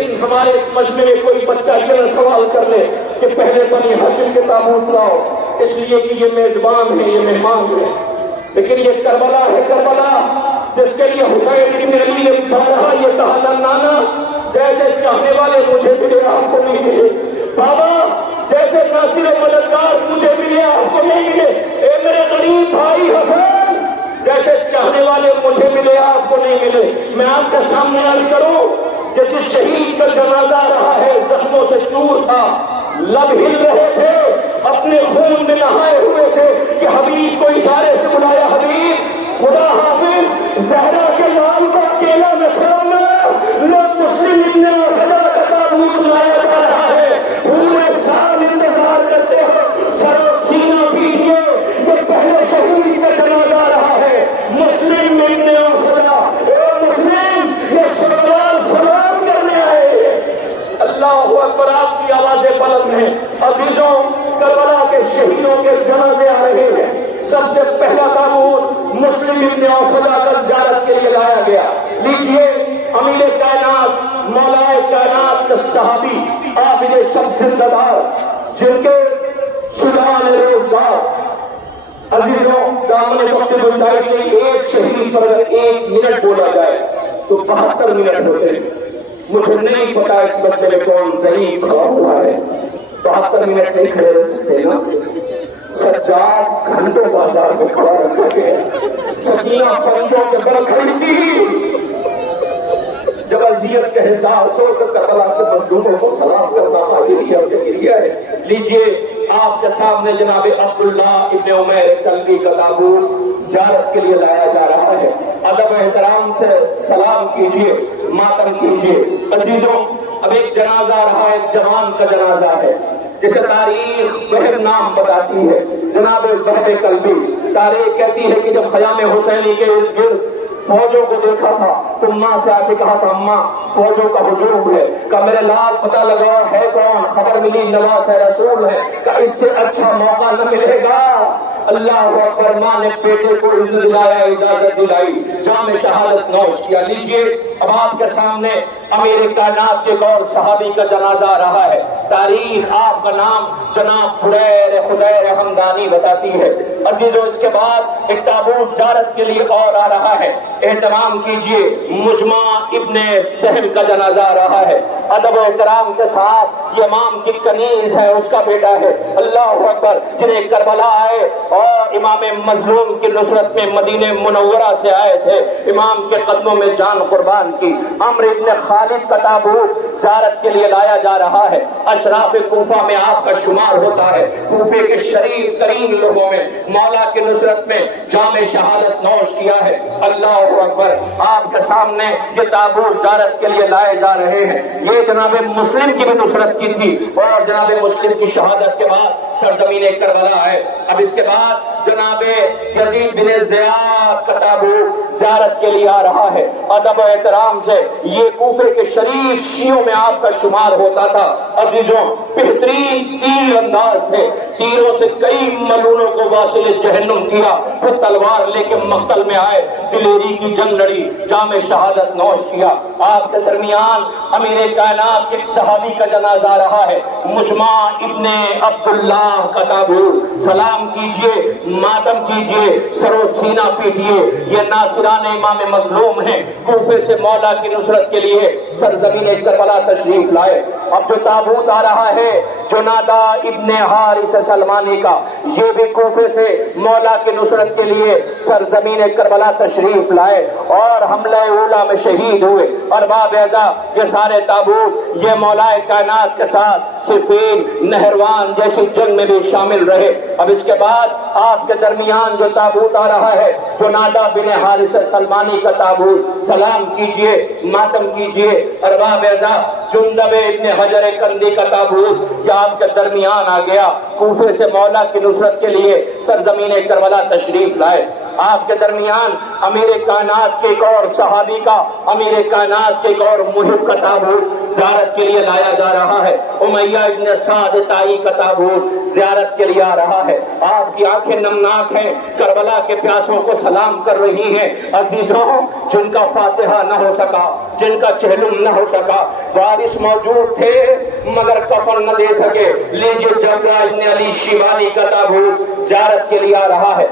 لیکن ہمارے اس مجمع میں کوئی بچہ یہ نہ سوال کر لے کہ پہلے بنی ہاشم کے تابوت لاؤ، اس لیے کہ یہ میزبان ہے، یہ مہمان ہے، لیکن یہ کربلا ہے، کربلا جس کے لیے حسین بن علی نے پڑھا یہ کہا نانا جیسے چاہنے والے مجھے ملے آپ کو نہیں ملے، بابا جیسے ناصر و مددگار مجھے ملے آپ کو نہیں ملے، اے میرے غریب بھائی حسین جیسے چاہنے والے مجھے ملے آپ کو نہیں ملے۔ میں آپ کے سامنے عرض کروں کہ جس شہید کا جنازہ رہا ہے زخموں سے چور تھا، لب ہل رہے تھے، اپنے خون میں نہائے ہوئے تھے کہ حبیب کو اشارے سے بلایا، حبیب خدا حافظ، زہرا کے لال کا اکیلا نہ چھوڑنا، لوگ مسلم ابن اسد کا تابوت لایا جا رہا ہے، پورے سال انتظار کرتے ہیں، سر و سینہ پیٹیے، یہ پہلے شہید کا جنازہ رہا ہے، مسلم ابن اسد، اے مسلم یہ سردار سلام کرنے آئے ہیں۔ اللہ اکبر، آپ کی آوازیں بلند ہیں۔ عزیزوں، کربلا کے شہیدوں کے جنازے آ رہے ہیں، سب سے پہلا تابوت مسلم ابن اسد کا زیارت کے لیے لایا گیا۔ لیجیے امیر کائنات مولا کائنات کے صحابی عابد شمس زندہ جن کے سلطان روزگار، عزیزوں دامن وقت گنجائش میں ایک شہید پر اگر 1 منٹ بولا جائے تو 72 منٹ ہوتے ہیں۔ مجھے نہیں پتا اس بدلے میں کون ضعیف کھڑا ہوا ہے، 72 منٹ نہیں کھڑے رہ سکتے نا۔ سجاد گھنٹوں بازار میں کھڑا رہ سکے، سکینہ پنجوں کے بل کھڑی تھی، جب اذیت کے احساس ہو تو کربلا کے مظلوموں کو سلام کرنا ذریعہ ہے۔ لیجیے آپ کے سامنے جناب عبداللہ ابن عمیر کلبی کا تابوت زیارت کے لیے لایا جا رہا ہے، ادب احترام سے سلام کیجیے، ماتم کیجیے۔ عزیزوں، اب ایک جنازہ رہا ہے، ایک جوان کا جنازہ ہے جسے تاریخ وہب نام بتاتی ہے، جناب وہب کلبی۔ تاریخ کہتی ہے کہ جب خیام حسینی کے ارد گرد فوجوں کو دیکھا تھا تو ماں سے آ کے کہا تھا اماں فوجوں کا ہجوم ہے، کہ میرے لال پتہ لگا ہے کون، خبر ملی نواز رسول ہے، کہ اس سے اچھا موقع نہ ملے گا۔ اللہ اکبر، ماں نے بیٹے کو عزت دلایا، اجازت دلائی، جام شہادت نوش کیا۔ لیجیے اب آپ کے سامنے امیر کائنات کے اور صحابی کا جنازہ رہا ہے۔ تاریخ آپ کا نام جناب خدیر حمدانی بتاتی ہے۔ عزیزوں، اس کے بعد ایک تابوت زیارت کے لیے اور آ رہا ہے، احترام کیجیے، مجمع ابن سہل کا جنازہ رہا ہے۔ ادب و احترام کے ساتھ یہ امام کی کنیز ہے، اس کا بیٹا ہے، اللہ اکبر، جنہیں کربلا آئے اور امام مظلوم کی نصرت میں مدینہ منورہ سے آئے تھے، امام کے قدموں میں جان قربان کی۔ عمرو ابن خالد کا تابوت زیارت کے لیے لایا جا رہا ہے، اشراف کوفہ میں آپ کا شمار ہوتا ہے، کوفے کے شریف ترین لوگوں میں مولا کی نصرت میں جام شہادت نوش کیا ہے۔ اللہ اکبر، آپ کے سامنے یہ تابوت زیارت کے لیے لائے جا رہے ہیں۔ یہ جناب مسلم کی بھی نصرت کی تھی اور جناب مسلم کی شہادت کے بعد سرزمین کربلا ہے۔ اب اس کے بعد جناب یزید بن زیاد کا تابوت زیارت کے لیے آ رہا ہے۔ ادب و احترام سے یہ کوفے کے شریف شیعوں میں آپ کا شمار ہوتا تھا۔ عزیزوں، بہترین تیر انداز تھے، تیروں سے کئی ملونوں کو واصل جہنم کیا، پھر تلوار لے کے مقتل میں آئے، دلیری کی جنگ لڑی، جام شہادت نوش کیا۔ آپ کے درمیان امیر کائنات کے صحابی کا جنازہ رہا ہے، مجمع ابن عبداللہ کا تابوت۔ سلام کیجئے، ماتم کیجئے، سر و سینہ پیٹیے، یہ ناصران امام مظلوم ہیں، کوفے سے مولا کی نصرت کے لیے سرزمین کربلا تشریف لائے۔ اب جو تابوت آ رہا ہے جنادہ ابن حارث سلمانی کا، یہ بھی کوفے سے مولا کی نصرت کے لیے سرزمین کربلا تشریف لائے اور حملہ اولا میں شہید ہوئے۔ اور بابیزا یہ سارے تابوت یہ مولا کائنات کے ساتھ صفین، نہروان جیسی جنگ میں بھی شامل رہے۔ اب اس کے بعد آپ کے درمیان جو تابوت آ رہا ہے جنادہ بن حارث سلمانی کا تابوت۔ سلام کیجئے، ماتم کیجئے۔ اور بابیزا جندب ابن حجر کندی کا تابوت یہ آپ کے درمیان آ گیا، کوفے سے مولا کی نصرت کے لیے سرزمین کربلا تشریف لائے۔ آپ کے درمیان امیر کائنات کے ایک اور صحابی کا، امیر کائنات کے ایک اور محب کا تابوت زیارت کے لیے لایا جا رہا ہے۔ امیہ ابن سعد طائی کا تابوت زیارت کے لیے آ رہا ہے۔ آپ کی آنکھیں نمناک ہیں، کربلا کے پیاسوں کو سلام کر رہی ہیں۔ عزیزوں، جن کا فاتحہ نہ ہو سکا، جن کا چہلم نہ ہو سکا، وارث موجود تھے مگر کفن نہ دے سکے، لیجیے جبرا ابن علی شیبانی کا تابوت زیارت کے لیے آ رہا ہے۔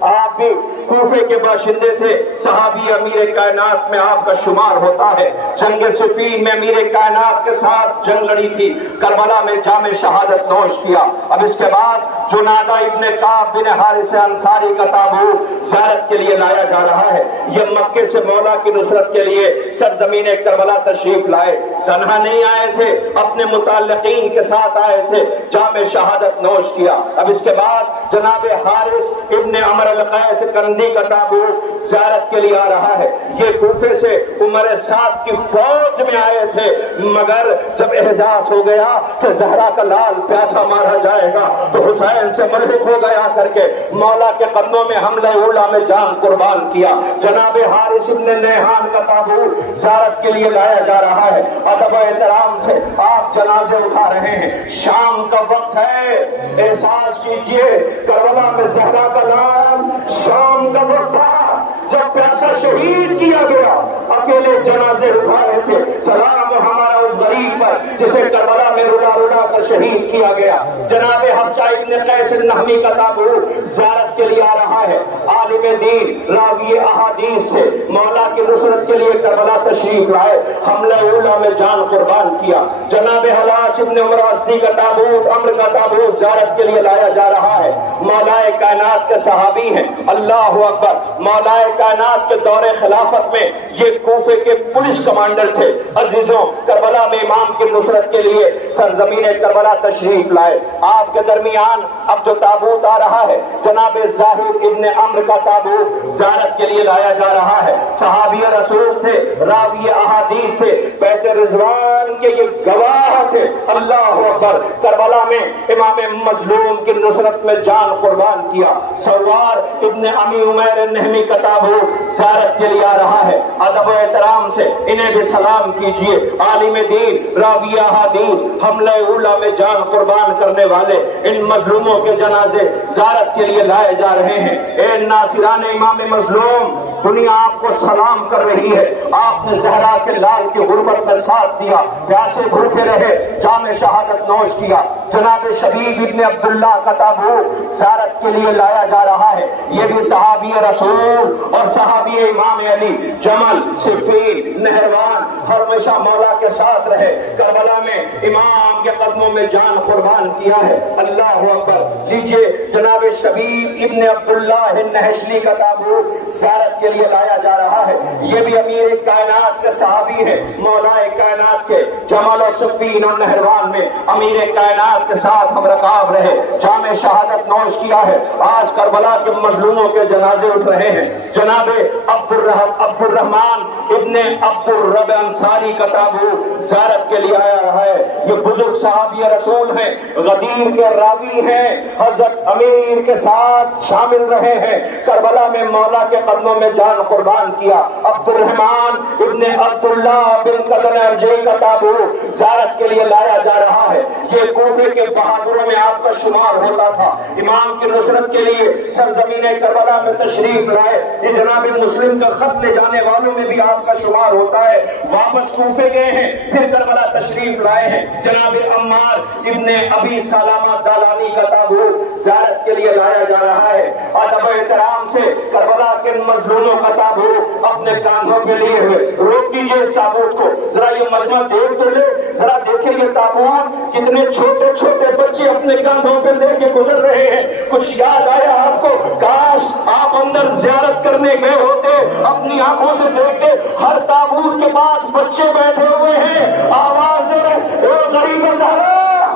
آپ بھی کوفے کے باشندے تھے، صحابی امیر کائنات میں آپ کا شمار ہوتا ہے۔ جنگ صفین میں امیر کائنات کے ساتھ جنگ لڑی تھی، کربلا میں جام شہادت نوش کیا۔ اب اس کے بعد جنادہ ابن کعب بن حارث انصاری کا تابوت زیارت کے لیے لایا جا رہا ہے۔ یہ مکے سے مولا کی نصرت کے لیے سرزمین کربلا تشریف لائے، تنہا نہیں آئے تھے، اپنے متعلقین کے ساتھ آئے تھے، جام شہادت نوش کیا۔ اب اس کے بعد جناب حارث ابن عمر القیس کندی کا تابوت زیارت کے لیے آ رہا ہے۔ یہ کوفے سے عمر سعد کی فوج میں آئے تھے، مگر جب احساس ہو گیا کہ زہرا کا لال پیاسا مارا جائے گا تو حسین سے ملحق ہو گیا کر کے مولا کے قدموں میں حملہ اولا میں جان قربان کیا۔ جناب حارث ابن نیحان کا تابوت زیارت کے لیے لایا جا رہا ہے۔ ادب و احترام سے آپ جنازے اٹھا رہے ہیں، شام کا وقت ہے، احساس کیجیے کربلا میں زہرا کا لال شام کا وقت تھا جب پیاسا شہید کیا گیا، اکیلے جنازے اٹھا رہے تھے۔ سلام ہمارا اس غریب پر جسے کربلا میں رلا رلا کر شہید کیا گیا۔ جناب حفصہ ابن قیس النہمی کا تابوت زیارت کے لیے آ رہا ہے۔ عالم دین راوی احادیث سے مولا کی نصرت کے لیے کربلا تشریف لائے، حملہ اولا میں جان قربان کیا۔ جناب حلاش ابن عمر ازدی کا تابوت، امر کا تابوت زیارت کے لیے لایا جا رہا ہے۔ مولا کائنات کے صحابی ہیں، اللہ اکبر، مولا کائنات کے دور خلافت میں یہ کوفے کے پولیس کمانڈر تھے۔ عزیزوں، کربلا میں امام کی نصرت کے لیے سرزمین کربلا تشریف لائے۔ آپ کے درمیان اب جو تابوت آ رہا ہے، جناب زاہد ابن عمر کا تابوت زیارت کے لیے لایا جا رہا ہے۔ صحابی رسول تھے، راوی احادیث تھے، بیت رضوان کے یہ گواہ تھے، اللہ اکبر، کربلا میں امام مظلوم کی نصرت میں جان قربان کیا۔ سوار ابن امی عمیر نہمی کا تابوت زیارت کے لیے آ رہا ہے۔ ادب و احترام سے انہیں بھی سلام کیجیے۔ عالم دین راوی احادیث، حملہ اولا میں جان قربان کرنے والے ان مظلوموں کے جنازے زیارت کے لیے لائے جا رہے ہیں۔ اے ناصران امام مظلوم، دنیا آپ کو سلام کر رہی ہے۔ آپ نے زہرا کے لال کی غربت میں ساتھ دیا، پیاسے بھوکے رہے، جام شہادت نوش کیا۔ جناب شبیب ابن عبداللہ کا تابوت زیارت کے لیے لایا جا رہا ہے۔ یہ بھی صحابی رسول اور صحابی امام علی، جمل، صفین، نہروان، ہمیشہ مولا کے ساتھ رہے، کربلا میں امام کے قدموں میں جان قربان کیا ہے۔ اللہ اکبر، لیجیے جناب شبیب ابن عبداللہ النہشلی کا تابوت زیارت کے لیے لایا جا رہا ہے۔ یہ بھی امیر کائنات کے صحابی ہیں، مولا کائنات کے، جمل اور صفین اور نہروان میں امیر کائنات کے ساتھ ہم رکاب رہے، جام شہادت نوش کیا ہے۔ آج کربلا کے مظلوموں کے جنازے اٹھ رہے ہیں۔ جناب عبد الرحمان ابن عبد الرب انصاری کا تابوت زیارت کے لیے آیا رہا ہے۔ یہ بزرگ صحابی رسول ہیں، غدیر کے راوی ہیں، حضرت امیر کے ساتھ شامل رہے ہیں، کربلا میں مولا کے قدموں میں جان قربان کیا۔ عبد الرحمان ابن عبداللہ بن قدر ارجعی کا تابوت زیارت کے لیے لایا جا رہا ہے۔ یہ کوفے کے بہادروں میں آپ کا شمار ہوتا تھا، امام کی نصرت کے لیے سرزمین کربلا میں تشریف لائے۔ یہ جناب مسلم کا خط لے جانے والوں میں بھی آپ کا شمار ہوتا ہے، واپس کوفے گئے ہیں، پھر کربلا تشریف لائے ہیں۔ جناب عمار ابن ابی سلامہ دالانی کا تابوت زیارت کے لیے لایا جا رہا ہے۔ ادب و احترام سے کربلا کے مظلوموں کا تابوت اپنے کاندھوں پہ لیے ہوئے روک دیجیے اس تابوت کو، ذرا یہ مجمع دیکھ تو لے، ذرا دیکھیں یہ تابوت کتنے چھوٹے چھوٹے بچے اپنے کاندھوں پہ لے کے گزر رہے ہیں۔ کچھ یاد آیا آپ کو؟ کاش آپ اندر زیارت کرنے گئے ہوتے، اپنی آنکھوں سے دیکھتے، ہر تابوت کے پاس بچے بیٹھے ہوئے ہیں، آواز دے رہے، اے غریب زہرا،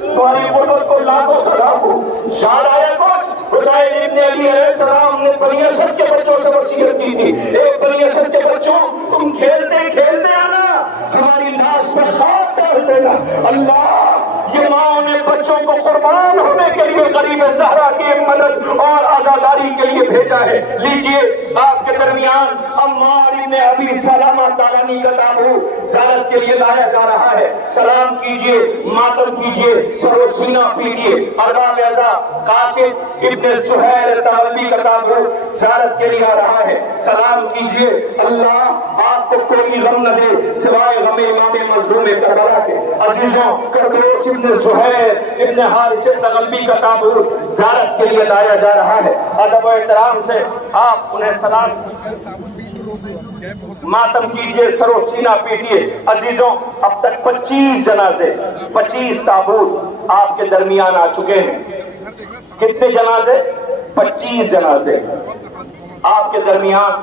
تمہاری قدرت کو لاکھوں سلام ہو۔ یاد آیا کچھ؟ حسین ابن علی علیہ السلام نے بنی اسد کے بچوں سے وصیت کی تھی، اے بنی اسد کے بچوں، تم کھیلتے کھیلتے آنا، ہماری لاش پر خاک ڈال دینا۔ اللہ یہ ماں نے بچوں کو قربان ہونے کے لیے غریب زہرا کی مدد اور آزاداری کے لیے بھیجا ہے. لیجئے آپ کے درمیان عمار ابن ابی سلمہ طالانی کا تابوت زیارت کے لیے لایا جا رہا ہے. سلام کیجئے، ماتم کیجئے، سر و سینہ پیجئے. ارباب اعزاز قاسم ابن سہیل طالبی کا تابوت زیارت کے لیے آ رہا ہے. سلام کیجئے. اللہ آپ کو کوئی غم نہ دے سوائے غم امام مظلوم کربلا کے. عزیزوں، کردوش ابن سہیل ابن حارث تغلبی کا تابوت زیارت کے لیے لایا جا رہا ہے. ادب و احترام سے آپ انہیں سلام ماتم کیجئے، سر و سینہ پیٹیے. عزیزوں، اب تک 25 جنازے، 25 تابوت آپ کے درمیان آ چکے ہیں. کتنے جنازے؟ 25 جنازے آپ کے درمیان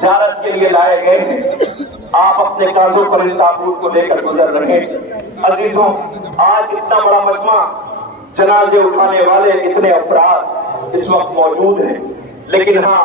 زیارت کے لیے لائے گئے ہیں. آپ اپنے کاندھوں پر اس تابوت کو لے کر گزر رہے ہیں. عزیزوں، آج اتنا بڑا مجمع، جنازے اٹھانے والے اتنے افراد اس وقت موجود ہیں، لیکن ہاں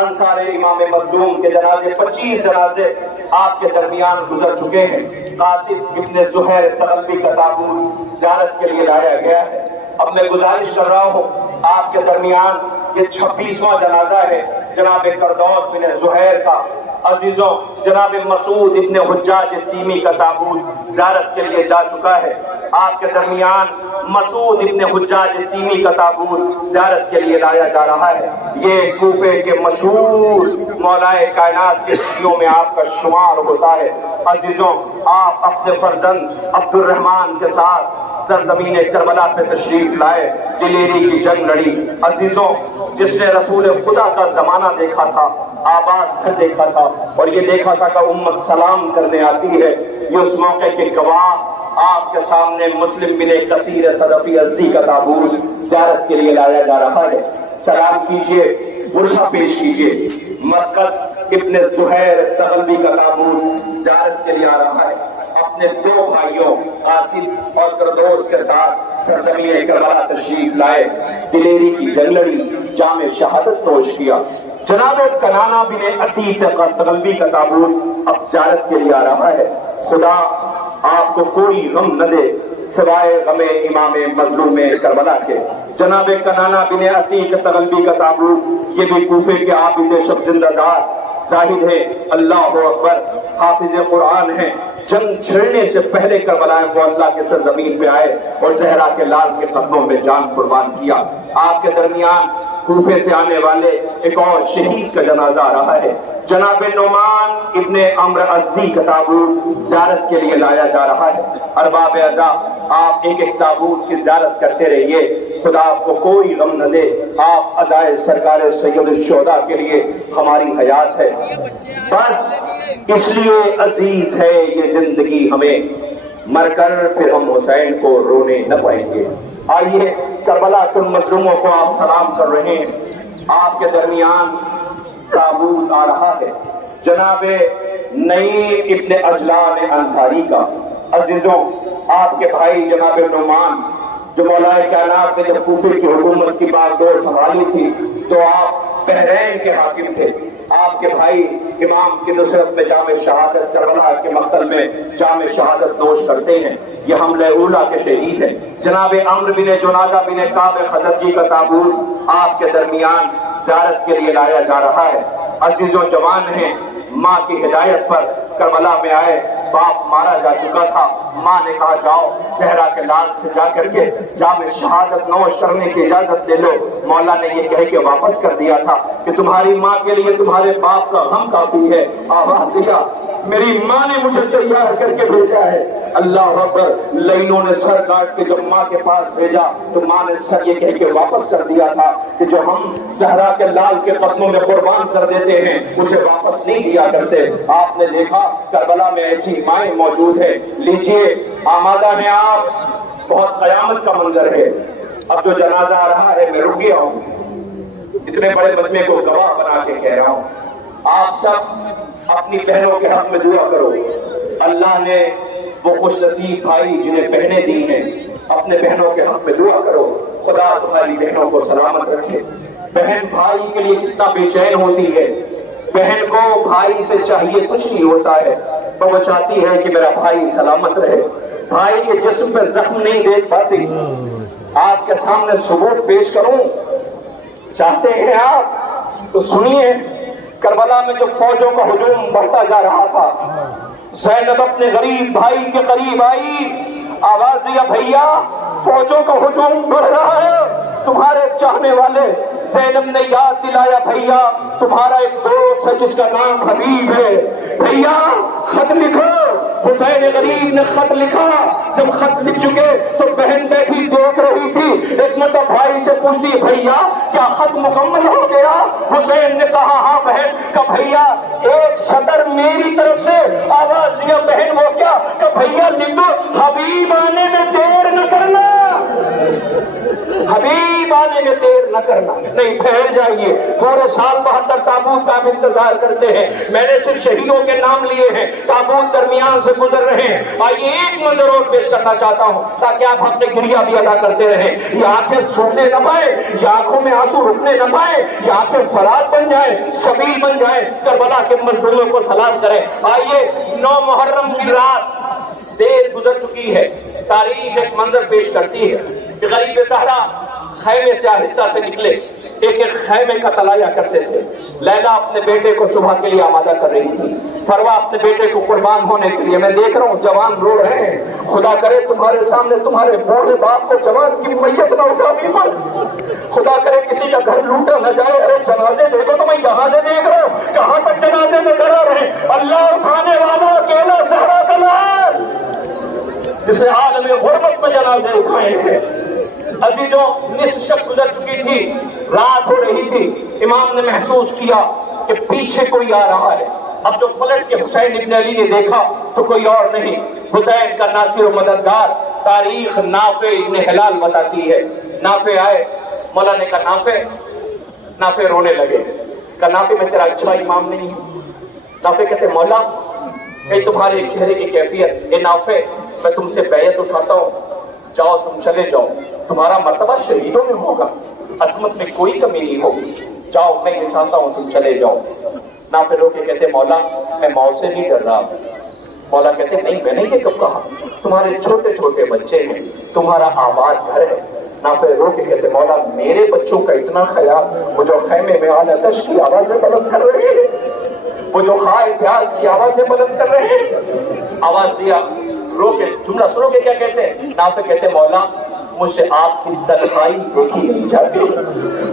انصار امام مظلوم کے جنازے 25 جنازے آپ کے درمیان گزر چکے ہیں. قاسم ابن زہیر تغلبی کا تابوت زیارت کے لیے لایا گیا ہے. اب میں گزارش کر رہا ہوں آپ کے درمیان یہ 26واں جنازہ ہے جناب کردوس بن زہیر کا. عزیزوں، جناب مسعود ابن حجاج تیمی کا تابوت زیارت کے لیے جا چکا ہے. آپ کے درمیان مسعود ابن حجاج تیمی کا تابوت زیارت کے لیے لایا جا رہا ہے. یہ کوفے کے مشہور مولائے کائنات کے صدیوں میں آپ کا شمار ہوتا ہے. عزیزوں، آپ اپنے فرزند عبد الرحمان کے ساتھ سرزمین کربلا پہ تشریف لائے، دلیری کی جنگ لڑی. عزیزوں، جس نے رسول خدا کا زمانہ دیکھا تھا، آباد گھر دیکھا تھا، اور یہ دیکھا تھا کہ امت سلام کرنے آتی ہے، یہ اس موقع کے گواہ آپ کے سامنے مسلم بن کثیر صدفی ازدی کا تابوت زیارت کے لیے لایا جا رہا ہے. سلام کیجئے، برسہ پیش کیجئے. مسقط ابن زہیر تغلبی کا تابوت زیارت کے لیے آ رہا ہے. اپنے 2 بھائیوں قاسم اور کردوس کے ساتھ سرزمین کربلا تشریف لائے، دلیری کی جنگ لڑی، جام شہادت نوش کیا. جناب کنانہ بن عتیق تغلبی کا تابوت اب زیارت کے لیے آ رہا ہے. خدا آپ کو کوئی غم نہ دے سوائے غم امام مظلوم کربلا کے. جناب کنانہ بن عتیق تغلبی کا تابوت یہ بھی کوفے کے عابد شب زندہ دار زاہد ہے، اللہ اکبر، حافظ قرآن ہیں. جنگ چھڑنے سے پہلے کربلا کو اللہ کے سرزمین پہ آئے اور زہرا کے لال کے قدموں میں جان قربان کیا. آپ کے درمیان کوفے سے آنے والے ایک اور شہید کا جنازہ آ رہا ہے. جناب نعمان ابن عمرو ازدی کا تابوت زیارت کے لیے لایا جا رہا ہے. ارباب اعزاز، آپ ایک ایک تابوت کی زیارت کرتے رہیے، خدا آپ کو کوئی غم نہ دے. آپ عزائے سرکار سید الشہداء کے لیے ہماری حیات ہے. بس اس لیے عزیز ہے یہ زندگی ہمیں، مر کر پھر ہم حسین کو رونے نہ پائیں گے. آئیے، کربلا کے مظلوموں کو آپ سلام کر رہے ہیں. آپ کے درمیان تابوت آ رہا ہے جناب نعیم ابن اجلان انصاری کا. عزیزوں، آپ کے بھائی جناب نعمان، جو مولائے کائنات نے جب کوفے کی حکومت کی بات دور سنبھالی تھی تو آپ بحرین کے حاکم تھے. آپ کے بھائی امام کی نصرت میں جام شہادت، کربلا کے مقتل میں جام شہادت نوش کرتے ہیں. یہ حملہ اولا کے شہید ہیں. جناب عمرو بن جنادہ بن کعب خزرجی کا تابوت آپ کے درمیان زیارت کے لیے لایا جا رہا ہے. عزیزوں، جوان ہیں، ماں کی ہدایت پر کربلا میں آئے. باپ مارا جا چکا تھا، ماں نے کہا جاؤ زہرا کے لال سے جا کر کے جام شہادت نوش کرنے کی اجازت دے لو. مولا نے یہ کہہ کے واپس کر دیا تھا کہ تمہاری ماں کے لیے تمہارے باپ کا غم کافی ہے. آواز دیا، میری ماں نے مجھے تیار کر کے بھیجا ہے. اللہ اکبر. لائنوں نے سر کاٹ کے جب ماں کے پاس بھیجا تو ماں نے سر یہ کہہ کے واپس کر دیا تھا کہ جو ہم زہرا کے لال کے قدموں میں قربان کر دیتے ہیں اسے واپس نہیں دیا کرتے. آپ نے دیکھا کربلا میں ایسی مائیں موجود ہے. لیجئے، آمادہ ہیں آپ. بہت قیامت کا منظر ہے. اب جو جنازہ آ رہا ہے میں رک گیا ہوں، اتنے بڑے مجمع کو گواہ بنا کے کہہ رہا ہوں. آپ سب اپنی بہنوں کے حق میں دعا کرو. اللہ نے وہ خوش نصیب بھائی جنہیں بہنیں دی ہیں، اپنے بہنوں کے حق میں دعا کرو. خدا تمہاری بہنوں کو سلامت رکھے. بہن بھائی کے لیے کتنا بے چین ہوتی ہے. بہن کو بھائی سے چاہیے کچھ نہیں ہوتا ہے، تو وہ چاہتی ہے کہ میرا بھائی سلامت رہے. بھائی کے جسم میں زخم نہیں دیکھ پاتی. آپ کے سامنے ثبوت پیش کروں چاہتے ہیں آپ تو سنیے. کربلا میں جو فوجوں کا ہجوم بڑھتا جا رہا تھا، زینب اپنے غریب بھائی کے قریب آئی، آواز دیا بھیا فوجوں کا ہجوم بڑھ رہا ہے. تمہارے چاہنے والے زینب نے یاد دلایا بھیا تمہارا ایک دوست ہے جس کا نام حبیب ہے، بھیا خط لکھو. حسین غریب نے خط لکھا. جب خط لکھ چکے تو بہن بیٹھی دیکھ رہی تھی. ایک مرتبہ بھائی سے پوچھتی بھیا کیا خط مکمل ہو گیا؟ حسین نے کہا ہاں بہن. کہ بھیا ایک سطر میری طرف سے. آواز دیا بہن وہ کیا؟ کہ بھیا لکھ دو حبیب آنے میں دیر نہ کرنا، حبیب آنے میں دیر نہ کرنا. نہیں ٹھہر جائیے، پورے سال 72 تابوت کا آپ انتظار کرتے ہیں. میں نے صرف شہیدوں کے نام لیے ہیں، تابوت درمیان سے گزر رہے ہیں. آئیے ایک منظر اور پیش کرنا چاہتا ہوں تاکہ آپ اپنے گریہ بھی ادا کرتے رہیں. یہ آنکھیں سوکھنے نہ پائے، یہ آنکھوں میں آنسو رکنے نہ پائے، یہ آنکھیں فرات بن جائیں، شبیل بن جائیں، کربلا کے مزدوروں کو سلام کریں. آئیے 9 محرم کی رات دیر گزر چکی ہے. تاریخ ایک منظر پیش کرتی ہے کہ غریب صحرا خیمے سے آہستہ سے نکلے، ایک ایک خیمے کا تلایا کرتے تھے. لیلا اپنے بیٹے کو صبح کے لیے آمادہ کر رہی تھی، فروا اپنے بیٹے کو قربان ہونے کے لیے. میں دیکھ رہا ہوں جوان رو رہے ہیں. خدا کرے تمہارے سامنے تمہارے بوڑھے باپ کو جوان کی میت نہ اٹھانی پڑے، خدا کرے کسی کا گھر لوٹا نہ جائے. ارے جنازے دیکھو تو میں یہاں سے دیکھ رہا ہوں، کہاں تک جنازے میں ڈرا رہے. اللہ اٹھانے والا اکیلا زہرا کا لال جسے عالم غربت میں جنازے اٹھائے ہیں. ابھی جو نصف شب گزر چکی تھی، رات ہو رہی تھی، امام نے محسوس کیا کہ پیچھے کوئی آ رہا ہے. اب جو پلٹ کے حسین ابن علی نے دیکھا تو کوئی اور نہیں، حسین کا ناصر و مددگار. تاریخ نافع ابن ہلال بتاتی ہے. نافع آئے، مولا نے کہا نافع رونے لگے. کہا نافع میں تیرا اچھا امام نہیں ہوں. نافع کہتے مولا کہ تمہارے چہرے کی کیفیت، اے نافع میں تم سے بیعت اٹھاتا ہوں، جاؤ تم چلے جاؤ، تمہارا مرتبہ شہیدوں میں ہوگا، عظمت میں کوئی کمی نہیں ہوگی. جاؤ میں یہ چاہتا ہوں تم چلے جاؤ. نافع رو کے کہتے مولا میں موت سے نہیں ڈر رہا. مولا کہتے نہیں میں نے یہ کب کہا، تمہارے چھوٹے چھوٹے بچے ہیں، تمہارا آباد گھر ہے. نافع رو کے کہتے مولا میرے بچوں کا اتنا خیال، وہ جو خیمے میں آل آتش کی آوازیں بلند کر رہے ہیں، وہ جو خائے پیاس کی آوازیں بلند کر رہے ہیں. آواز دیا رو کے جملہ سنو گے کیا کہتے ہیں. نافع کہتے مولا مجھ سے آپ کی تنہائی دیکھی نہیں جاتی،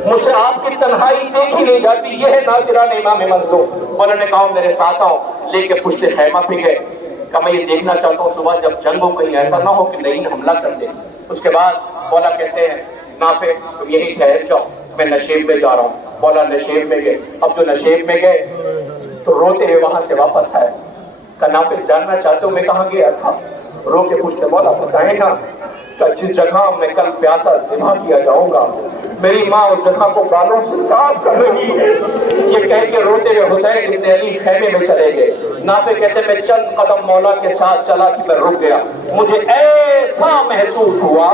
مجھ سے آپ کی تنہائی دیکھی نہیں جاتی. یہ ہے ناصران امام منظور. مولا نے کہا میرے ساتھ آؤ. لے کے پشت خیمہ پہ گئے. کہ میں یہ دیکھنا چاہتا ہوں صبح جب جنگ ہو کہیں ایسا نہ ہو کہ نہیں حملہ کر دے. اس کے بعد مولا کہتے ہیں نافع تم یہی ٹھہر جاؤ، میں نشیب میں جا رہا ہوں. مولا نشیب میں گئے. اب جو نشیب میں گئے تو روتے ہوئے وہاں سے واپس آئے. کہ نافع جاننا چاہتے ہو میں کہاں گیا تھا؟ رو کے پوچھتے مولا بتائیں نا. کہ جس جگہ میں کل پیاسا ذبح کیا جاؤں گا میری ماں اس جگہ کو بالوں سے صاف کر رہی ہے. یہ کہہ کے روتے ہوئے حسین ابن علی خیمے میں چلے گئے. نافع کہتے میں چند قدم مولا کے ساتھ چلا کہ میں رک گیا. مجھے ایسا محسوس ہوا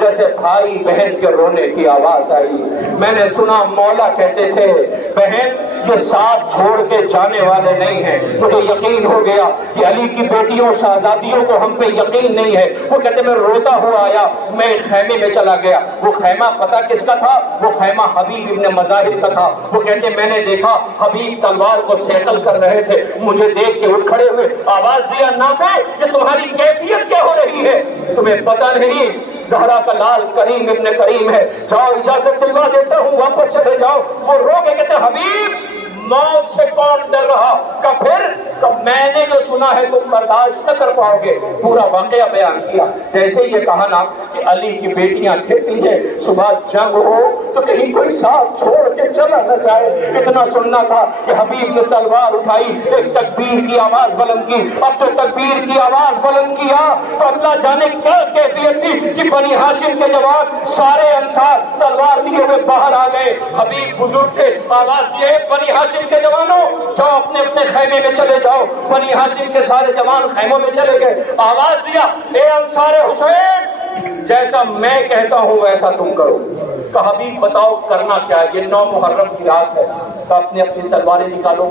جیسے بھائی بہن کے رونے کی آواز آئی. میں نے سنا مولا کہتے تھے بہن یہ ساتھ چھوڑ کے جانے والے نہیں ہیں. مجھے یقین ہو گیا کہ علی کی بیٹیوں شہزادیوں کو ہم پہ یقین نہیں ہے. وہ کہتے میں روتا ہوا آیا، میں خیمے میں چلا گیا. وہ خیمہ پتہ کس کا تھا؟ وہ خیمہ حبیب ابن مظاہر کا تھا. وہ کہتے میں نے دیکھا حبیب تلوار کو سیکل کر رہے تھے. مجھے دیکھ کے اٹھ کھڑے ہوئے. آواز دیا نافع کہ تمہاری کیفیت کیا ہو رہی ہے؟ تمہیں پتہ نہیں زہرا کا لال کریم ابن کریم ہے. جاؤ اجازت دلوا دیتا ہوں واپس چلے جاؤ. وہ رو کے کہتے حبیب موت سے کون ڈر رہا؟ کہ پھر میں نے جو سنا ہے تم برداشت نہ کر پاؤ گے. پورا واقعہ بیان کیا. جیسے یہ کہا نا کہ علی کی بیٹیاں کہتی ہیں صبح جنگ ہو تو کہیں کوئی ساتھ چھوڑ کے چلا نہ جائے. اتنا سننا تھا کہ حبیب نے تلوار اٹھائی، ایک تکبیر کی آواز بلند کی. اب جو تکبیر کی آواز بلند کیا تو اللہ جانے کیا کیفیت تھی کہ بنی ہاشم کے جوان سارے انصار تلوار لیے ہوئے باہر آ گئے. حبیب بزرگ سے آواز دیے بنی ہاشم کے جوانوں جاؤ اپنے اپنے خیمے میں چلے جاؤ. بنی ہاشم کے سارے جوان خیموں میں چلے گئے. آواز دیا اے انصار حسین جیسا میں کہتا ہوں ویسا تم کرو. کہ حبیب بتاؤ کرنا کیا ہے؟ یہ 9 محرم کی رات ہے. کہ اپنی اپنی تلواریں نکالو.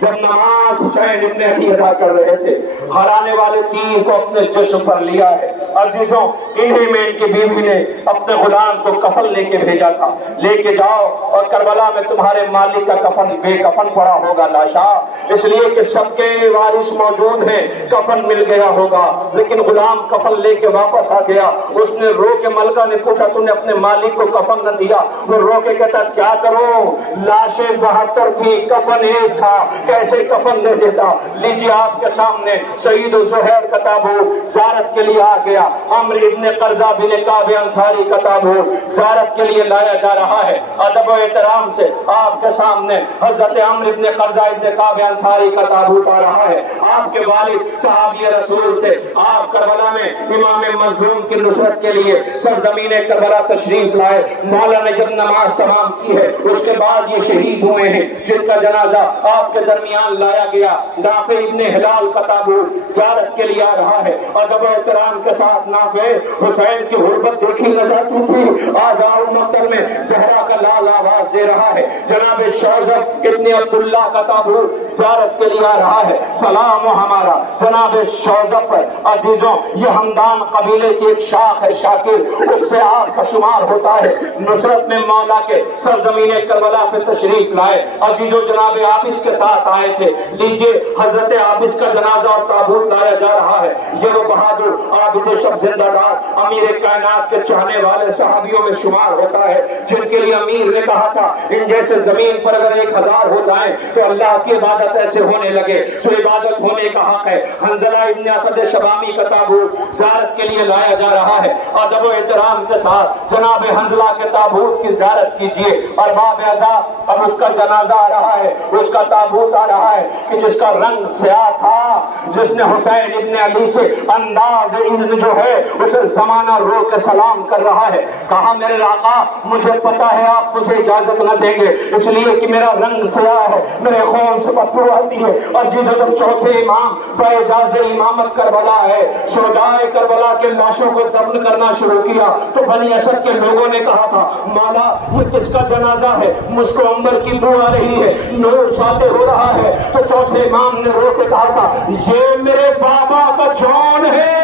جب نماز حسین ابن علی ادا کر رہے تھے، ہرانے والے تیر کو اپنے جسم پر لیا ہے۔ عزیزوں، انہی میں ان کی بیوی نے اپنے غلام کو کفن لے کے بھیجا تھا، لے کے جاؤ اور کربلا میں تمہارے مالک کا کفن بے کفن پڑا ہوگا لاشا، اس لیے کہ سب کے وارث موجود ہیں، کفن مل گیا ہوگا۔ لیکن غلام کفن لے کے واپس آ گیا، اس نے رو کے ملکہ نے پوچھا تم نے اپنے مالک کو کفن نہ دیا؟ وہ رو کے کہتا کیا کروں، لاشیں 72 تھی، کفن ایک تھا، کیسے کفن لے دیتا؟ لیجیے آپ کے سامنے سعید الزہیر کا تابوت زیارت کے لیے آ گیا، عمرو ابن قرظہ بن کعب انصاری کا تابوت زیارت کے لیے لایا جا رہا ہے۔ ادب و احترام سے آپ کے سامنے حضرت عمرو ابن قرظہ ابن کعب انصاری کا تابوت آ رہا ہے۔ آپ کے والد صحابی رسول تھے، آپ کربلا میں امام مظلوم کی نصرت کے لیے سرزمین کربلا تشریف لائے۔ مولا نے جب نماز تمام کی ہے، اس کے بعد یہ شہید ہوئے ہیں جن کا جنازہ آپ کے درمیان لایا گیا۔ نافع ابن ہلال کا تابوت زیارت کے لیے آ رہا ہے۔ ادب و احترام کے ساتھ نافع حسین کی غربت دیکھی نہ جاتی تھی، آج آؤ مقتل میں زہرا کا لال آواز دے رہا ہے۔ جناب شوزت ابن عبداللہ کا تابوت زیارت کے لیے آ رہا ہے۔ سلام ہمارا جناب شوزت پر۔ عزیزوں، یہ ہمدان قبیلے کی ایک شاخ ہے شاکر، اس سے آپ کا شمار ہوتا ہے۔ نصرت میں مولا کے سرزمین کربلا پہ تشریف لائے۔ عزیزوں، جناب عابس کے ساتھ آئے تھے۔ لیجیے حضرت عابس کا جنازہ اور تابوت لایا جا رہا ہے۔ یہ وہ بہادر عابد شب زندہ دار امیر کائنات کے چاہنے والے صحابیوں میں شمار ہوتا ہے، جن کے لیے امیر نے کہا تھا ان جیسے زمین پر اگر 1000 ہو جائیں تو اللہ کی عبادت ایسے ہونے لگے جو عبادت ہونے کا حق ہے۔ حنظلہ ابن اسد شبامی کا تابوت زیارت کے لیے لایا جا رہا ہے۔ ادب و احترام کے ساتھ جناب حنظلہ کے تابوت کی زیارت کیجیے۔ اور باب عذاب اب اس کا جنازہ آ رہا ہے، اس کا تابوت آ رہا ہے کہ جس کا رنگ سیاہ تھا، جس نے حسین ابن علی سے انداز عزت جو ہے اسے زمانہ رو کے سلام کر رہا ہے۔ کہا میرے آقا مجھے پتا ہے آپ مجھے اجازت نہ دیں گے، اس لیے کہ میرا رنگ سیاہ ہے، میرے خون سے بدبو آتی ہے۔ عزیز جب چوتھے امام باعجاز امامت کربلا ہے، شہدائے کربلا کے لاشوں کو دفن کرنا شروع کیا تو بنی اسد کے لوگوں نے کہا تھا مولا یہ کس کا جنازہ ہے، مجھ کو عنبر کی بو آ رہی ہے، نور ساطع ہو رہا ہے۔ تو چوتھے امام نے رو کے کہا تھا یہ میرے بابا کا جون ہے۔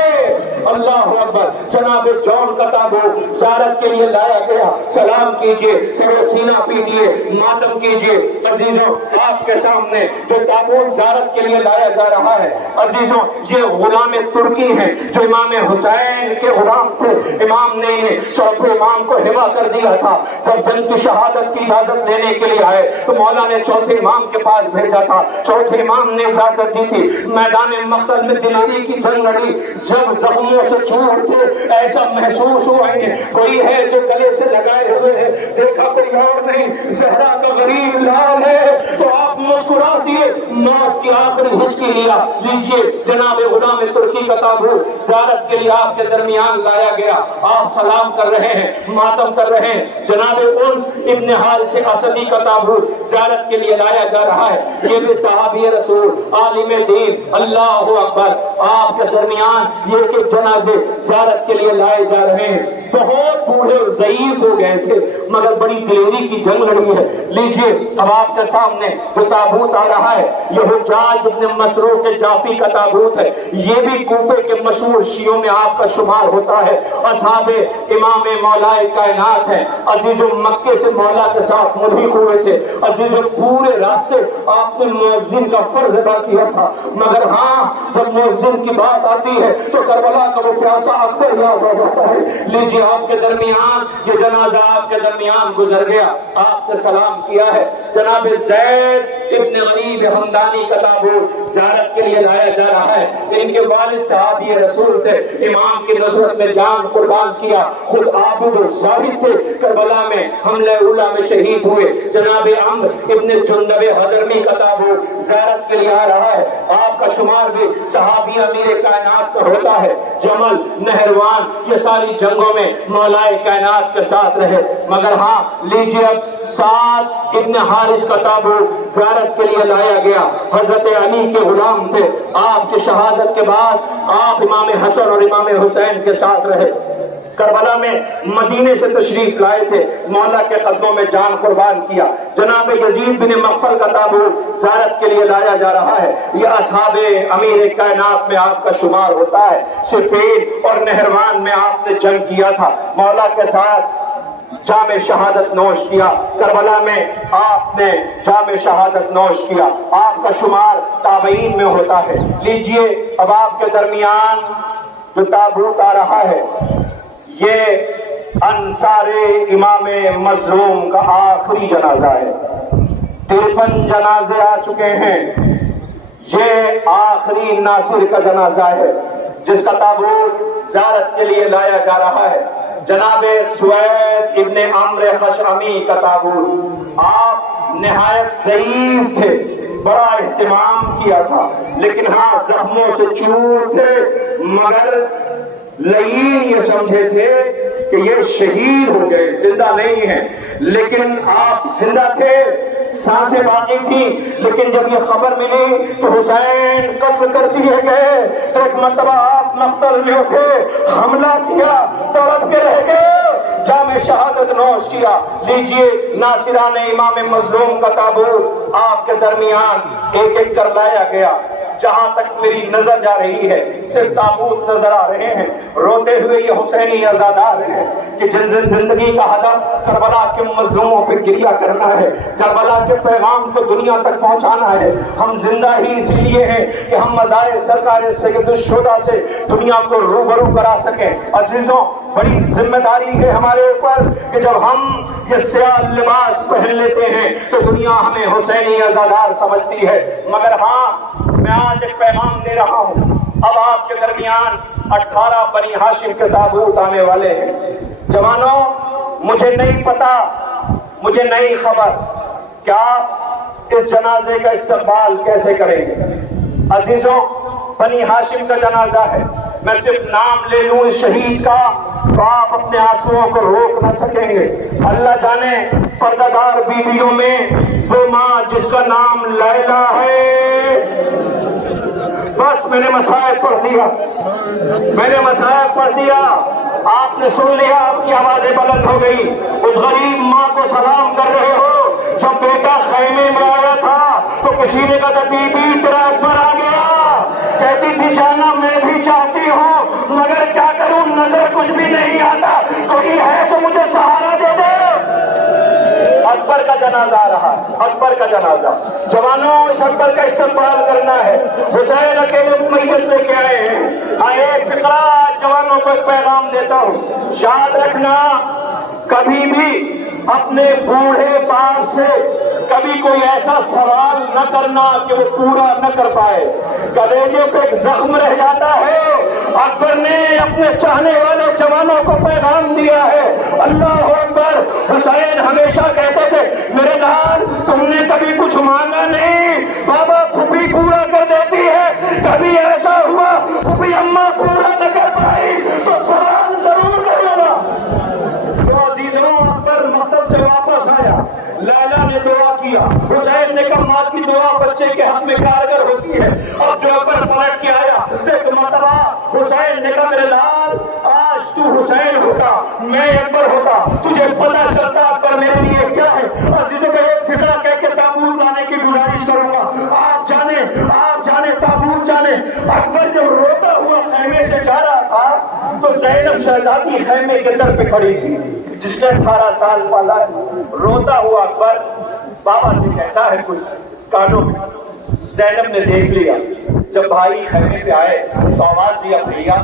اللہ اکبر۔ جناب جون کا تابوت زیارت کے لیے لایا گیا۔ سلام کیجیے، سر سینہ پیجیے، ماتم کیجیے۔ عزیزوں، آپ کے سامنے جو تابوت زیارت کے لیے لایا جا رہا ہے، عزیزوں یہ غلام ترکی ہیں جو امام حسین کے غلام تھے۔ امام نے انہیں چوتھے امام کو ہبا کر دیا تھا۔ جب جنگ کی شہادت کی اجازت دینے کے لیے آئے تو مولا نے چوتھے امام کے پاس بھیجا تھا۔ چوتھے امام نے اجازت دی تھی۔ میدان مقتل میں دلائی کی جنگ لڑی، جب زخموں سے چھو اٹھے ایسا محسوس ہوا ہے کوئی ہے جو گلے سے لگائے ہوئے ہے، دیکھا کوئی اور نہیں، زہرا کا غریب لال ہے تو آپ مسکرا دیے، موت کی آخری ہچکی لیا۔ لیجیے جناب غلام ترکی کا تابوت زیارت کے لیے آپ کے درمیان لایا گیا۔ آپ سلام کر رہے ہیں، ماتم کر رہے ہیں۔ جناب انس ابن حارث اسدی کا تابوت زیارت کے لیے لایا جا رہا ہے۔ یہ بھی صحابی رسول عالم دین، اللہ اکبر۔ آپ کے درمیان یہ کہ جنازے زیارت کے لیے لائے جا رہے ہیں۔ بہت بوڑھے اور ضعیف ہو گئے تھے مگر بڑی دلیری کی جنگ لڑی ہے۔ لیجیے اب آپ کے سامنے جو تابوت آ رہا ہے یہ حجاج ابن مسروق جعفی کا تابوت ہے۔ یہ بھی کوفے کے مشہور شیعوں میں آپ کا شمار ہوتا ہے۔ اصحاب امام مولا کائنات ہیں۔ عزیزوں مکے سے مولا کے ساتھ ملحق ہوئے تھے۔ عزیزوں پورے راستے آپ نے مؤذن کا فرض ادا کیا تھا، مگر ہاں جب مؤذن کی بات آتی ہے تو کربلا کا وہ پیاسا اکبر یاد ہو جاتا ہے۔ لیجیے آپ کے درمیان یہ جنازہ آپ کے درمیان گزر گیا، آپ نے سلام کیا ہے۔ جناب زید ابن غریب ہمدانی کا تابوت زیارت کے لیے لایا جا رہا ہے۔ ان کے والد صحابی رسول تھے، امام کی نصرت میں جان قربان کیا، خود عابد و زاہد تھے، کربلا میں حملہ اولا میں شہید ہوئے۔ جناب عمرو ابن جندب حضرمی کا تابوت زیارت کے لیے آ رہا ہے۔ آپ کا شمار بھی صحابی امیر کائنات کا ہوتا ہے۔ جمل، نہروان یہ ساری جنگوں میں مولا کائنات کے ساتھ رہے، مگر ہاں لیجیے اب سعد ابن حارث کا تابوت زیارت کے لیے لایا گیا۔ حضرت علی کے غلام تھے، آپ کی شہادت کے بعد آپ امام حسن اور امام حسین کے ساتھ رہے۔ کربلا میں مدینے سے تشریف لائے تھے، مولا کے قدموں میں جان قربان کیا۔ جناب یزید بن مغفر کا تابوت زیارت کے لیے لایا جا رہا ہے۔ یہ اصحاب امیر کائنات میں آپ کا شمار ہوتا ہے۔ صفین اور نہروان میں آپ نے جنگ کیا تھا، مولا کے ساتھ جام شہادت نوش کیا۔ کربلا میں آپ نے جام شہادت نوش کیا، آپ کا شمار تابعین میں ہوتا ہے۔ لیجئے اب آپ کے درمیان جو تابوت آ رہا ہے، یہ انصار امام مظلوم کا آخری جنازہ ہے۔ 53 جنازے آ چکے ہیں، یہ آخری ناصر کا جنازہ ہے جس کا تابوت زیارت کے لیے لایا جا رہا ہے۔ جناب سوید ابن عمرو خشعمی کا تابوت، آپ نہایت ضعیف تھے، بڑا اہتمام کیا تھا، لیکن ہاں زخموں سے چور تھے، مگر لئیم یہ سمجھے تھے کہ یہ شہید ہو گئے، زندہ نہیں ہیں، لیکن آپ زندہ تھے، سانسیں باقی تھی۔ لیکن جب یہ خبر ملی تو حسین قتل کر دیے گئے۔ ایک مرتبہ آپ مقتل میں اٹھے، حملہ کیا، تڑپ کے رہ گئے، جام شہادت نوش کیا۔ لیجئے ناصران امام مظلوم کا تابوت آپ کے درمیان ایک ایک کر لایا گیا۔ جہاں تک میری نظر جا رہی ہے صرف تابوت نظر آ رہے ہیں، روتے ہوئے یہ حسینی عزادار ہیں کہ جن زندگی کا ہدف کربلا کے مظلوموں پہ گریہ کرنا ہے، کربلا کے پیغام کو دنیا تک پہنچانا ہے۔ ہم زندہ ہی اس لیے ہیں کہ ہم مزار سرکار سید الشہداء سے دنیا کو روبرو کرا سکیں۔ عزیزوں، بڑی ذمہ داری ہے ہمارے اوپر کہ جب ہم یہ سیاہ لباس پہن لیتے ہیں تو دنیا ہمیں حسینی عزادار سمجھتی ہے، مگر ہاں میں آج ایک پیغام دے رہا ہوں۔ اب آپ کے درمیان 18 بنی ہاشم کے تابوت آنے والے ہیں۔ جوانوں، مجھے نہیں پتا، مجھے نہیں خبر کہ آپ اس جنازے کا استقبال کیسے کریں گے۔ عزیزوں، بنی ہاشم کا جنازہ ہے، میں صرف نام لے لوں اس شہید کا تو آپ اپنے آنسوؤں کو روک نہ سکیں گے۔ اللہ جانے پردہ دار بیویوں میں وہ ماں جس کا نام لیلا ہے۔ بس میں نے مسائل پڑھ دیا، میں نے مسائل پڑھ دیا، آپ نے سن لیا، آپ کی آوازیں بلند ہو گئی۔ اس غریب ماں کو سلام کر رہے ہو۔ جب بیٹا خیمے میں آیا تھا تو کسی نے کہا بی بی تیرا اکبر آ گیا، کہتی تھی جانا میں بھی چاہتی ہوں مگر کیا کروں، نظر کچھ بھی نہیں آتا، کوئی ہے تو مجھے سہارا دے دے۔ اکبر کا جنازہ آ رہا ہے، اکبر کا جنازہ۔ جوانوں، اس اکبر کا استقبال کرنا ہے۔ حسین اکیلے میت لے کے آئے ہیں۔ ایک فقرہ جوانوں کو ایک پیغام دیتا ہوں، یاد رکھنا کبھی بھی اپنے بوڑھے باپ سے کبھی کوئی ایسا سوال نہ کرنا کہ وہ پورا نہ کر پائے، کلیجے پہ ایک زخم رہ جاتا ہے۔ اکبر نے اپنے چاہنے والے جوانوں کو پیغام دیا ہے، اللہ اکبر۔ حسین ہمیشہ کہتے تھے میرے لال تم نے کبھی کچھ مانگا نہیں، بابا پھوپھی پورا کر دیتی ہے، کبھی ایسا ہوا پھوپھی اماں پورا نہ کر پائی تو سوال ضرور کرے گا۔ تو عزیزوں، اکبر مکتب سے واپس آیا، لیلا نے دعا کیا، حسین نے کہا ماں کی دعا بچے کے حق میں کارگر ہوتی ہے۔ اب جو اکبر پلٹ کے آیا تو ایک مرتبہ حسین نے کہا میرے لال آج تو حسین ہوتا، میں اکبر ہوتا، تجھے پتہ چلتا اکبر میرے لیے کیا ہے۔ عزیزوں کو ایک فضا کہہ کے تابوت لانے کی گزارش کروں گا۔ آپ جانے تابوت جانے۔ اکبر جب روتا ہوا خیمے سے جا رہا تھا تو زینب شہزادی خیمے کے در پہ کھڑی تھی جس نے 18 سال پالا ہے۔ روتا ہوا اکبر بابا سے کہتا ہے کچھ کانوں میں۔ زینب نے دیکھ لیا، جب بھائی خیمے پہ آئے تو آواز دیا بھیا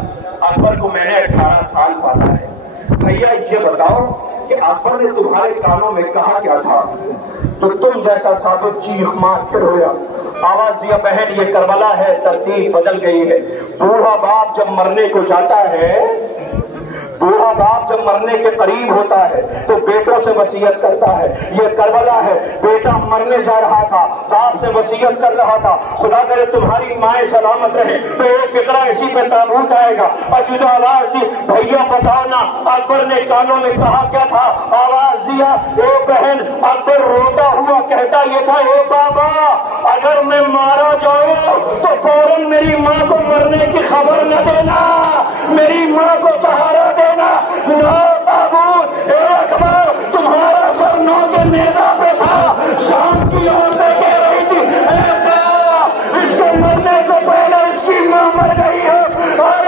اکبر کو میں نے 18 سال پالا ہے، بھیا یہ بتاؤ کہ اکبر نے تمہارے کانوں میں کہا کیا تھا تو تم جیسا ثابت چیخ مار کے رویا۔ آواز دیا بہن یہ کربلا ہے، ترتیب بدل گئی ہے۔ بوڑھا باپ جب مرنے کو جاتا ہے، بوڑھا باپ جب مرنے کے قریب ہوتا ہے تو بیٹوں سے وصیت کرتا ہے، یہ کربلا ہے، بیٹا مرنے جا رہا تھا، باپ سے وصیت کر رہا تھا خدا کرے تمہاری مائیں سلامت رہے، تو ایک فقرہ اسی پہ تابوت آئے گا۔ عزیز آواز دی بھیا بتاؤ نا اکبر نے کانوں میں کہا کیا تھا؟ آواز دیا اے بہن، اکبر روتا ہوا کہتا یہ تھا اے بابا اگر میں مارا جاؤں تو فوراً میری ماں کو مرنے کی خبر نہ دینا، میری ماں کو سہارا دینا۔ تابوت ایک بار تمہارا سر نو کے نیزہ پہ تھا، شام کی عورتیں کہہ رہی تھی اس کو مرنے سے پہلے اس کی ماں مر گئی ہے، اور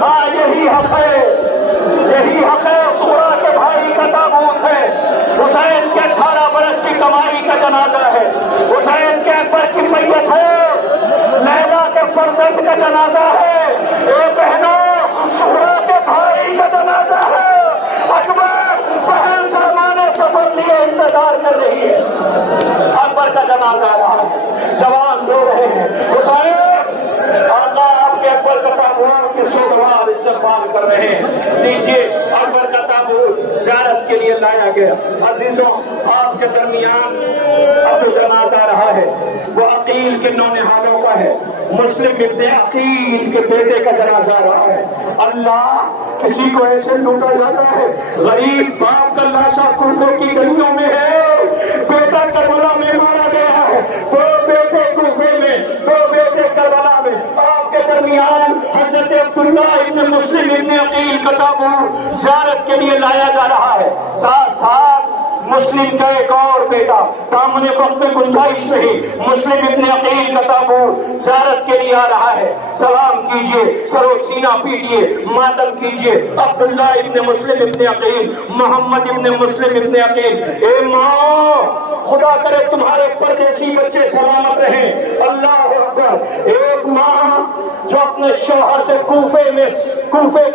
ہاں یہی حق ہے، یہی حق ہے۔ سورا کے بھائی کا تابوت ہے، حسین کے 18 برس کی کمائی کا جنازہ ہے، حسین کے اکبر کی میت ہے، لیلا کے فرزند کا جنازہ ہے، اے بہنوں سورا کے بھائی کا جنازہ ہے۔ اکبر بہن سامان سفر لیے انتظار کر رہی ہے، اکبر کا جنازہ آ رہا ہے، جوان رو رہے ہیں، حسین آقا آپ کے اکبر کا تابوت کی سوگوار استقبال کر رہے ہیں، لیجیے اکبر کا تابوت زیارت کے لیے لایا گیا۔ عزیزوں آپ کے درمیان اب جنازہ آ رہا ہے، وہ عقیل کے نونہالوں کا ہے، مسلم ابن عقیل کے بیٹے کا جنازہ آ رہا ہے۔ اللہ کسی کو ایسے لوٹا جاتا ہے، غریب باپ کا لاشا کوفے کی گلیوں میں ہے، بیٹا کربلا میں مارا گیا ہے، دو بیٹے کوفے میں، دو بیٹے کربلا میں۔ آپ کے درمیان حضرت عبداللہ ابن مسلم ابن عقیل کا تابوت زیارت کے لیے لایا جا رہا ہے، ساتھ ساتھ مسلم کا ایک اور بیٹا دامن وقت میں گنجائش نہیں، مسلم ابن عقیل کا تابوت زیارت کے لیے آ رہا ہے۔ سلام کیجئے، سر و سینہ پیٹیے، ماتم کیجئے۔ عبداللہ ابن مسلم ابن عقیل، محمد ابن مسلم ابن عقیل، اے ماں خدا کرے تمہارے پردیسی بچے سلامت رہیں۔ اللہ اکبر۔ ایک ماں جو اپنے شوہر سے کوفے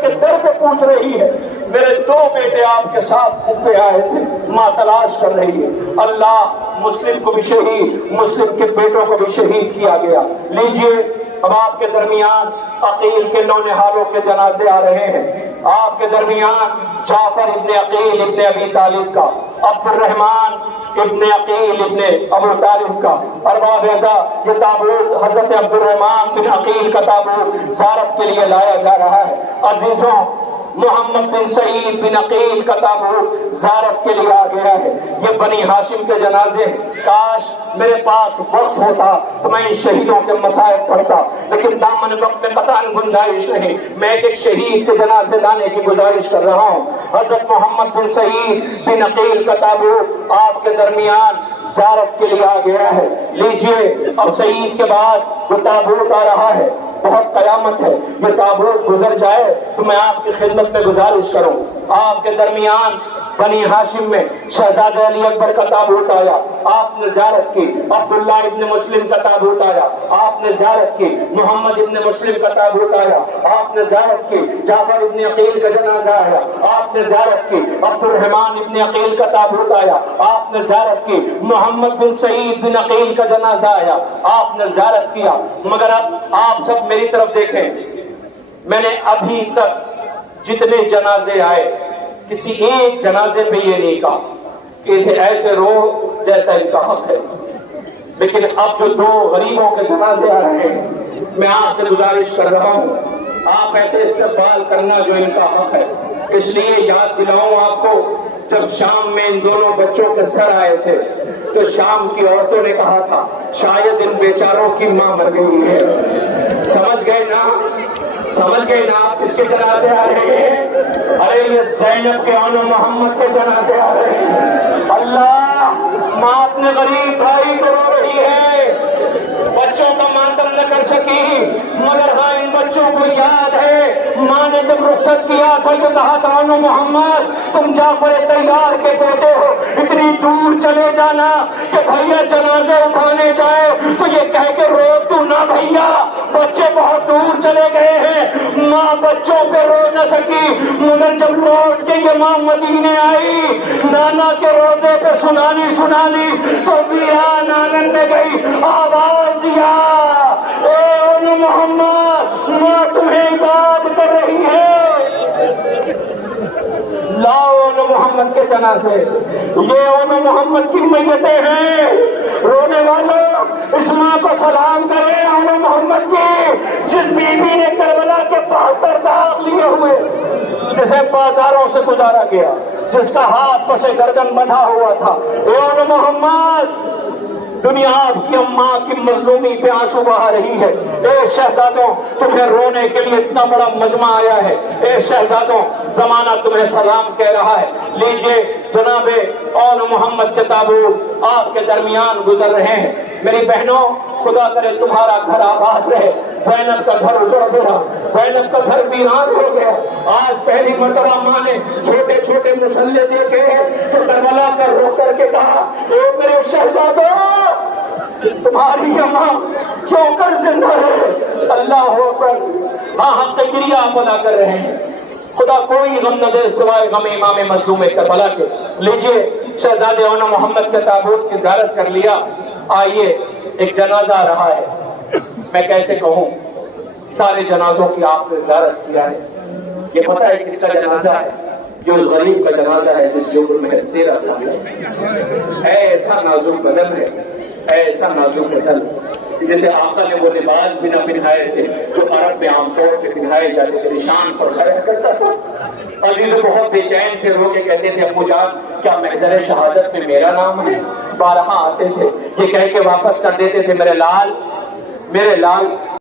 کے در پہ پوچھ رہی ہے، میرے دو بیٹے آپ کے ساتھ کوفے آئے تھے، ماں تلاش کر رہی ہے۔ اللہ مسلم کو بھی شہید، مسلم کے بیٹوں کو بھی شہید کیا گیا۔ لیجئے اب آپ کے درمیان عقیل کے نونہالوں کے جنازے آ رہے ہیں۔ آپ کے درمیان جعفر ابن عقیل ابن ابی طالب کا، عبد الرحمان ابن عقیل ابن ابو طالب کا، ارباب یہ تابوت حضرت عبد الرحمان بن عقیل کا تابوت زیارت کے لیے لایا جا رہا ہے۔ عزیزوں محمد بن سعید بن عقیل کا تابوت زیارت کے لیے آ گیا ہے۔ یہ بنی ہاشم کے جنازے، کاش میرے پاس وقت ہوتا تو میں ان شہیدوں کے مصائب پڑھتا، لیکن دامن وقت میں قطعاً گنجائش نہیں۔ میں ایک شہید کے جنازے لانے کی گزارش کر رہا ہوں۔ حضرت محمد بن سعید بن عقیل کا تابوت آپ کے درمیان زیارت کے لیے آ گیا ہے۔ لیجئے اب سعید کے بعد وہ تابوت آ رہا ہے، بہت قیامت ہے، یہ تابوت گزر جائے تو میں آپ کی خدمت میں گزارش کروں۔ آپ کے درمیان بنی ہاشم میں شہزادہ علی اکبر کا تابوت آیا، آپ نے زیارت کی۔ عبداللہ ابن مسلم کا تابوت آیا، آپ نے زیارت کی۔ محمد ابن مسلم کا تابوت آیا، آپ نے زیارت کی۔ جعفر ابن عقیل کا جنازہ آیا، آپ نے زیارت کی۔ عبد الرحمان ابن عقیل کا تابوت آیا، آپ نے زیارت کی۔ محمد بن سعید بن عقیل کا جنازہ آیا، آپ نے زیارت کیا۔ مگر اب آپ سب میری طرف دیکھیں، میں نے ابھی تک جتنے جنازے آئے کسی ایک جنازے پہ یہ نہیں کہا کہ اسے ایسے رو جیسا ان کا حق ہے، لیکن اب جو دو غریبوں کے جنازے آ رہے ہیں، میں آپ سے گزارش کر رہا ہوں آپ ایسے استقبال کرنا جو ان کا حق ہے۔ اس لیے یاد دلاؤں آپ کو، جب شام میں ان دونوں بچوں کے سر آئے تھے تو شام کی عورتوں نے کہا تھا شاید ان بیچاروں کی ماں مر گئی ہے۔ سمجھ گئے نا، سمجھ گئے نا آپ اس کے جنازے آ رہے ہیں؟ ارے یہ زینب کے آن محمد کے جنازے آ رہے ہیں۔ اللہ ماں اپنے غریب بھائی کو رو رہی ہے، بچوں کا ماتم نہ کر سکی، مگر ہاں ان بچوں کو یاد ہے ماں نے جب رخصت کیا تھا تو کہا تھا آن محمد تم جعفر تیار کے بیٹے ہو، اتنی دور چلے جانا کہ بھیا جنازے اٹھانے جائے تو یہ کہہ کے رو تو نہ بھیا، بچے بہت دور چلے گئے ہیں۔ ماں بچوں پہ رو نہ سکی، مگر جب لوٹ کے یہ ماں مدینے آئی، نانا کے روزے پہ سنا لی تو ویران آنگن میں گئی، آواز دیا اے اون محمد ماں تمہیں بات کر رہی ہے۔ لاؤ اون محمد کے جنازے، یہ اون محمد کی میتیں ہیں۔ رونے والوں اس ماں کو سلام کریں اون محمد کی، جس بی بی نے کربلا کے 72 داغ لیے ہوئے، جسے بازاروں سے گزارا گیا، جس کا ہاتھ پسے گردن بندھا ہوا تھا، اے محمد دنیا آپ کی اماں کی مظلومی پہ آنسو بہا رہی ہے۔ اے شہزادوں تمہیں رونے کے لیے اتنا بڑا مجمع آیا ہے، اے شہزادوں زمانہ تمہیں سلام کہہ رہا ہے۔ لیجئے جناب اون محمد کے تابوت آپ کے درمیان گزر رہے ہیں۔ میری بہنوں خدا کرے تمہارا گھر آباد رہے۔ زینب کا گھر اجڑ گیا، زینب کا گھر ویران ہو گیا۔ آج پہلی مرتبہ ماں نے چھوٹے چھوٹے مسلے دیکھے تو کربلا کر رو کر کے کہا اے میرے شہزادوں تمہاری اماں کیوں کر زندہ ہے؟ اللہ اکبر، ماں ہم تکبیر آپ ادا کر رہے ہیں۔ خدا کوئی غم نہ دے سوائے غم امام مظلوم کربلا کے۔ لیجئے شہزادے اون محمد کے تابوت کی زیارت کر لیا، آئیے ایک جنازہ آ رہا ہے۔ میں کیسے کہوں، سارے جنازوں کی آپ نے زیارت کیا ہے، یہ پتہ ہے کس کا جنازہ ہے؟ جو اس غریب کا جنازہ ہے جس کی عمر میں 13 سال ہے۔ ایسا نازک بدن ہے، ایسا نازک بدن جیسے آقا نے وہ لباس بھی نہ پہنائے تھے جو عرب میں عام طور پہ پہنائے جاتے تھے، نشان پر کھڑا کرتا تھا۔ عزیز بہت بے چین تھے، رو کے کہتے تھے ابو جان کیا محضر شہادت میں میرا نام ہے؟ بارہا آتے تھے، یہ کہہ کے واپس کر دیتے تھے میرے لال